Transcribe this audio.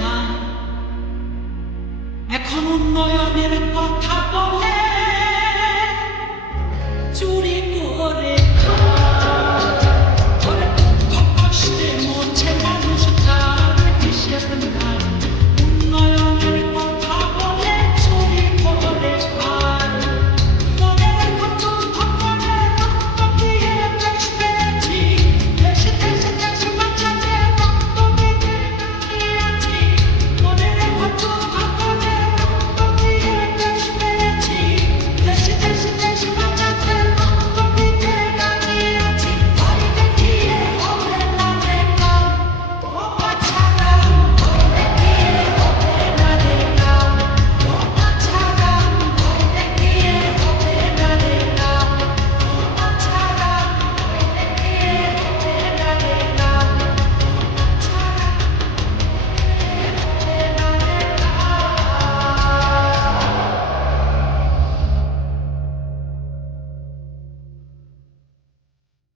না। এখন উন্নয়ন